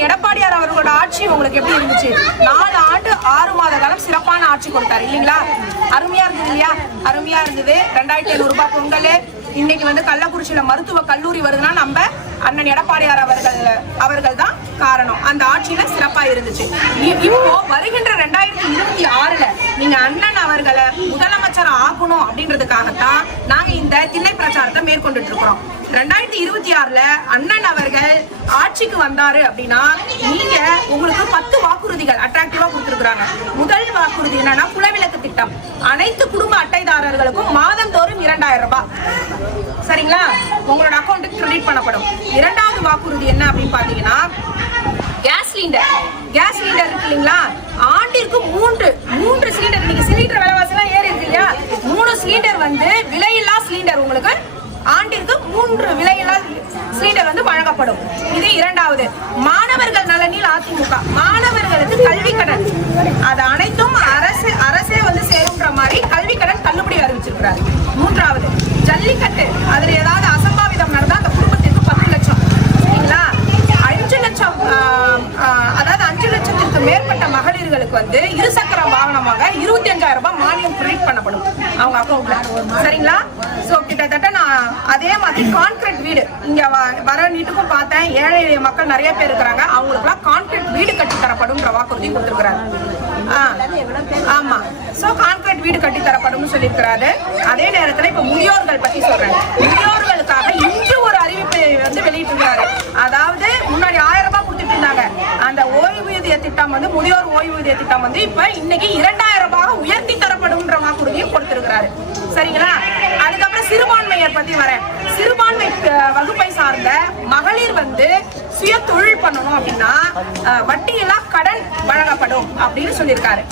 அண்ணன் எடப்பாடியார் அவர்களோட ஆட்சி உங்களுக்கு எப்படி இருந்துச்சு? 4 ஆண்டு 6 மாத காலம் சிறப்பான ஆட்சி கொடுத்தாரு இல்லைங்களா? அருமையா இருந்தது இல்லையா? அருமையா இருந்தது. 2500 ரூபாய் பொங்கல். இன்னைக்கு வந்து கள்ளக்குறிச்சியில மருத்துவ கல்லூரி வருதுன்னா நம்ம அண்ணன் எடப்பாடியார் அவர்கள் தான் காரணம். அந்த ஆட்சியில சிறப்பா இருந்துச்சு. இப்போ வருகின்ற 2026ல நீங்க அண்ணன் அவர்களை முதலமைச்சர் ஆக்கணும் அப்படின்றதுக்காகத்தான் நாங்க இந்த திண்ணை பிரச்சாரத்தை மேற்கொண்டுட்டு இருக்கிறோம். 2026ல அண்ணன் அவர்கள் ஆட்சிக்கு வந்தாரு அப்படின்னா நீங்க உங்களுக்கு 10 வாக்குறுதிகள் அட்ராக்டிவா கொடுத்திருக்காங்க. முதல் வாக்குறுதி என்னன்னா குலவிளக்கு திட்டம். அனைத்து குடும்ப அட்டைதாரர்களுக்கும் மாதந்தோறும் 2000 ரூபாய் சரிங்களா உங்களோட அக்கௌண்ட்டுக்கு கிரெடிட் பண்ணப்படும். இரண்டாவது வாக்குறுதி என்ன அப்படின்னு பாத்தீங்கன்னா கேஸ் சிலிண்டர் இருக்கு இல்லைங்களா? ஆண்டிற்கு 3 சிலிண்டர். இன்னைக்கு சிலிண்டர் விலைவாசி எல்லாம் ஏறி இருக்கு இல்லையா? 3 சிலிண்டர் வந்து விலையில்லா சிலிண்டர் உங்களுக்கு ஆண்டிற்கு 3 விலையில்லா சிலிண்டர் வந்து வழங்கப்படும். இது இரண்டாவது. மாணவர்கள் நலனில் அதிமுக மாணவர்களுக்கு கல்வி கடன் அது அனைத்தும் அரசே வந்து சேரும்ன்ற மாதிரி கல்வி கடன் தள்ளுபடி அறிவிச்சிருக்கிறார். மூன்றாவது ஜல்லிக்கட்டு. அதுல ஏதாவது அசம்பாவிதம் நடந்தா அந்த குடும்பத்திற்கு 10 லட்சம் சரிங்களா? 5 லட்சம் அதாவது 5 லட்சத்திற்கு மேற்பட்ட மகளிர்களுக்கு வந்து இருசக்கர வாகனமாக 25,000 ரூபாய் மானியம் கிரெடிட் பண்ணப்படும் அவங்க அக்கௌண்ட்ல சரிங்களா? சோ கிட்டத்தட்ட நான் அதே மாதிரி கான்கிரீட் வீடு இங்க வர நீட்டுக்கும் பார்த்தேன். ஏழை எளிய மக்கள் நிறைய பேர் இருக்கிறாங்க. அவங்களுக்குலாம் கான்கிரீட் வீடு கட்டி தரப்படும் வாக்குறுதி கொடுத்திருக்கிறாரு. ஆமா சோ கான்கிரீட் வீடு கட்டி தரப்படும் சொல்லியிருக்கிறாரு. அதே நேரத்துல இப்ப முதியோர்கள் பத்தி சொல்றேன். முதியோர்களுக்காக இன்று ஒரு அறிவிப்பை வந்து வெளியிட்டிருக்கிறாரு. அதாவது முன்னாடி 1000 ரூபாய் கொடுத்துட்டு இருந்தாங்க. அந்த ஓய்வூதிய திட்டம் வந்து முதியோர் ஓய்வூதிய திட்டம் வந்து இப்ப இன்னைக்கு 2000 ரூபாய் உயர்த்தி தரப்படும் வாக்குறுதியும் கொடுத்திருக்கிறாரு சரிங்களா? அதுக்கப்புறம் சிறுபான்மையர் பத்தி வரேன். சிறுபான்மை வகுப்பை சார்ந்த மகளிர் வந்து சுய தொழில் பண்ணணும் அப்படின்னா வட்டியில்லா கடன் வழங்கப்படும் அப்படின்னு சொல்லியிருக்காரு.